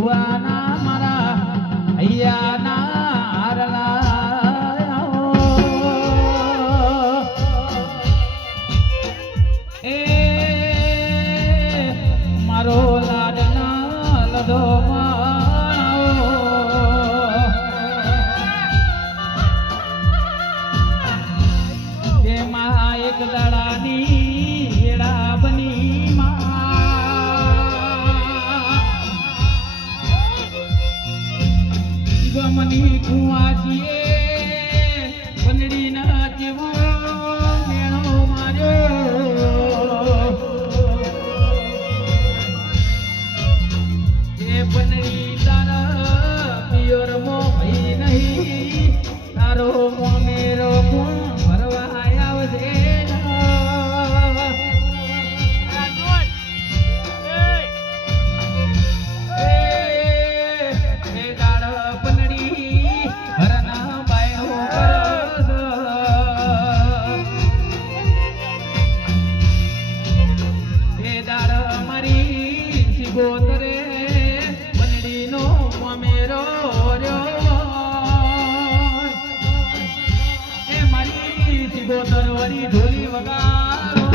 ભુવાના મારા હૈયાના હારલા એ મારો લાડના લધો જેમાં એક દડાની એડા બની ગમની કુવાસીએ બંદડી ના જેવો મેણો માર્યો એ બંદડી તારા પિયર મો ભઈ નહીં તારો મોમેરો કોણ ભરવા આવશે ગોતરે બંદડીનો મમેરો એ મારી સિગોતર વળી ઢોલી વગાડો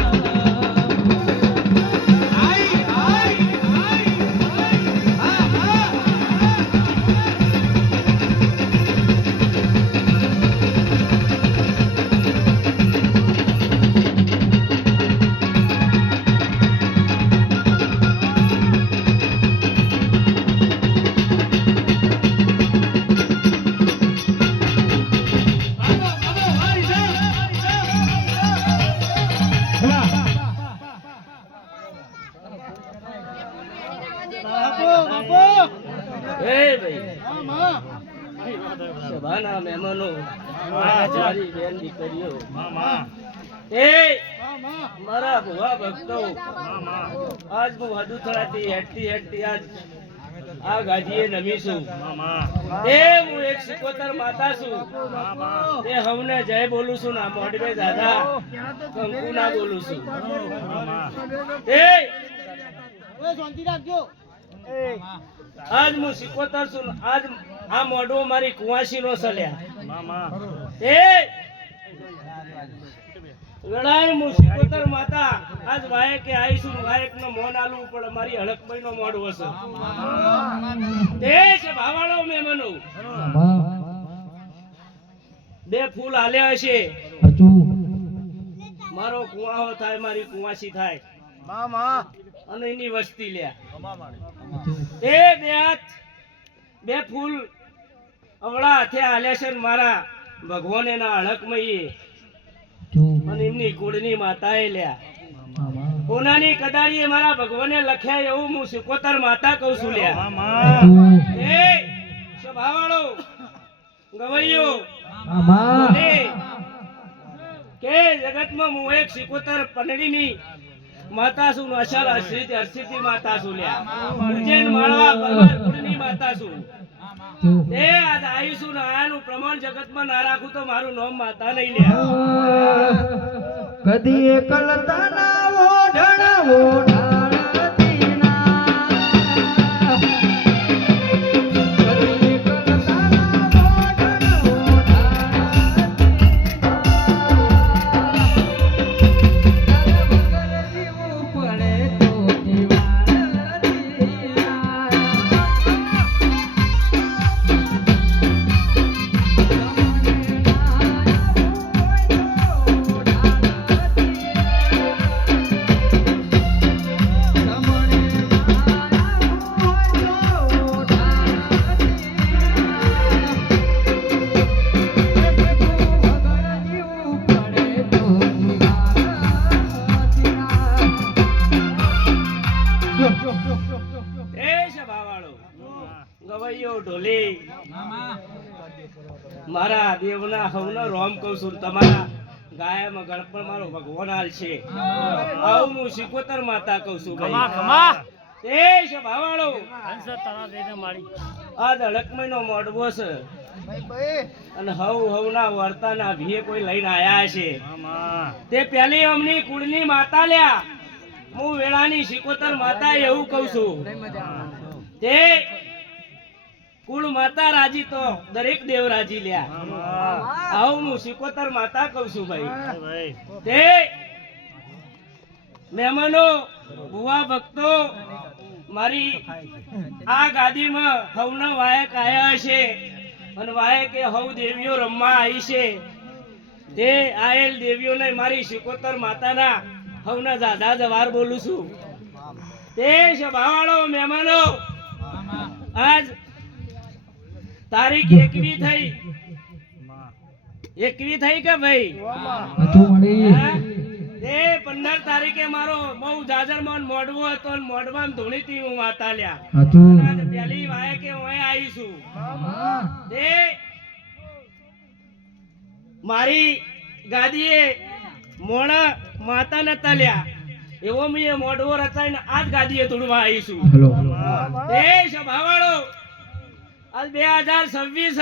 સભાના મહેમાનો મારી બેન દીકરીઓ મારા ભુવા ભક્તો આજ હું હદુથળાથી હેઠતી આજ આ ગાજીએ નમીશું હું એક સિકોતર માતા છું તે હવને જય બોલું છું ના મોઢવે દાદા કંકુ ના બોલું છું આજ હું સિકોતર છું આજ આ મોઢવો મારી કુવાસી નો સલ્યા લડાઈ હું સિકોતર માતા આજ વાયકે આવીશું વાયક નો મોન આલવું પડે મારી હળકભાઈ નો મોઢવો છે તે છે ભાવાળો મહેમાનો બે ફૂલ હાલ્યા હશે મારો કુવાહો થાય મારી કુવાસી થાય અને એની વસ્તી લ્યા એ બે હાથ બે ફૂલ અવળા હાથે હાલ્યા છે મારા ભગવાન એના હળકમયે અને એમની કુળની માતાએ લ્યા કોનાની કદાળીએ મારા ભગવાને લખ્યા એવું હું સિકોતર માતા કહું છું લ્યા એ સ્વભાવાળો ગવૈયો કે જગતમાં હું એક સિકોતર પનડીની માતા છું અસલ હર્ષિતી માતા છું લ્યા ઉજ્જૈન માળવા પરમાર કુળની માતા છું એ આજ આવીશું ને આનું પ્રમાણ જગતમાં ના રાખું તો મારું નામ માતા નહીં લ્યા કદી એકલતા ના ઓઢણ મારા દેવના હવનો રોમ કહું છું તમારા ગાયમાં ગણપણ મારો ભગવાન હાલ છે આવું હું સિકોતર માતા કહું છું ભાઈ છે ભાવાળો આ દળકમયનો મોડવો છે અને હવના વર્તાના ભીએ કોઈ લઈને આયા છે તે પેલી અમની કુળની માતા લ્યા હું વેળાની સિકોતર માતા એવું કહું છું તે માતા રાજી તો દરેક દેવ રાજી લ્યા. આવું હું સિકોતર માતા કહું છું ભાઈ. તે મહેમાનો, ભુવા ભક્તો, મારી આ ગાદીમાં હવનો વાયક આયા હશે અને વાયકે હવ દેવીઓ રમવા આવી છે. તે આયેલ દેવીઓને મારી સિકોતર માતાના હવના દાદા જવાર બોલું છું. તે સભાવાળો મહેમાનો, આજ તારીખ 21 થઈ. 21 થઈ કે ભાઈ? તે 15 તારીખે મારો બહુ જાજરમાન મોડવો હતો અને મોડવામાં ધૂણીથી હું વાતા લ્યા. આજ પહેલી વાયકે હું આવી છું. તે મારી ગાદીએ મોણા માતા નતા લ્યા, એવો મેં મોઢવો રચાઈને આજ ગાદીએ ધૂળવા આવી છું. એ સભાવાળો, આજ 2026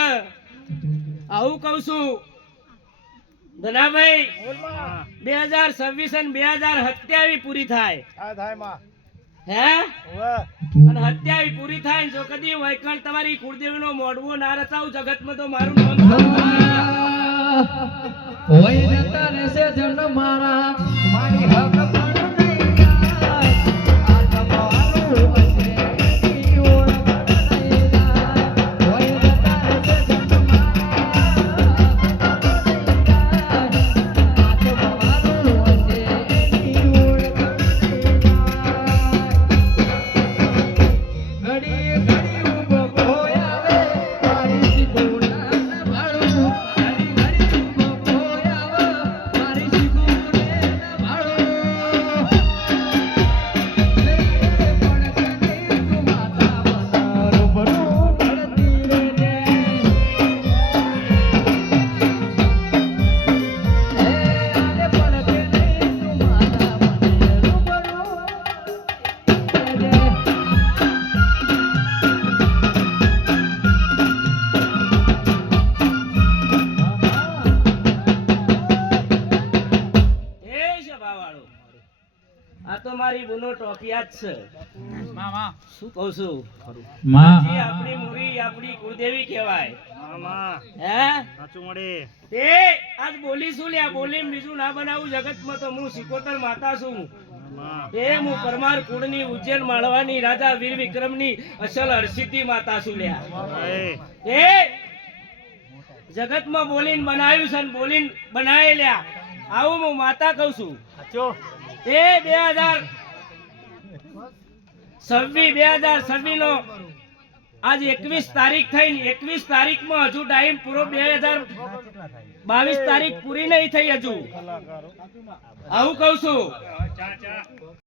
આવું કહું છું ધનાભાઈ. 2026 અને 2027 પૂરી થાય હે, અને 27 પૂરી થાય. જો કદી વૈકણ તમારી કુળદેવીનો મોઢવો ના રચાવું જગતમાં તો મારું નામ હોય ને તારે છે જન્મ મારા મારી હક પણ નહીં જાય. આ તમારું હશે ઈ ઓળખ નહીં જાય. હોય ને તારે છે જન્મ મારા હક પણ નહીં જાય. આ તમારું હશે ઈ ઓળખ નહીં જાય. ઘડી ઘડી ઉભો હોય આવે મારી સિકોડા ભાડું. આ તો મારી બુનો ટોપિયા જ છે. શું કહું છું? માં આપણી મુરી આપણી કુળદેવી કહેવાય. હે તે આજ બોલીશું લ્યા. બોલી બીજું ના બનાવું જગતમાં તો હું સિકોતર માતા છું. એ હું પરમાર કુળની, ઉજ્જૈન માળવાની, રાજા વીર વિક્રમની અસલ હરસિદ્ધિ માતા છું લ્યા. એ જગતમાં બોલીને બનાવ્યું છે, બોલીને બનાવે લ્યા. આવું હું માતા કહું છું. એ 2026 નો આજ 21 તારીખ થઈ. 21 તારીખમાં હજુ ટાઈમ પૂરો. 2022 તારીખ પૂરી નહીં થઈ હજુ. આવું કહું છું.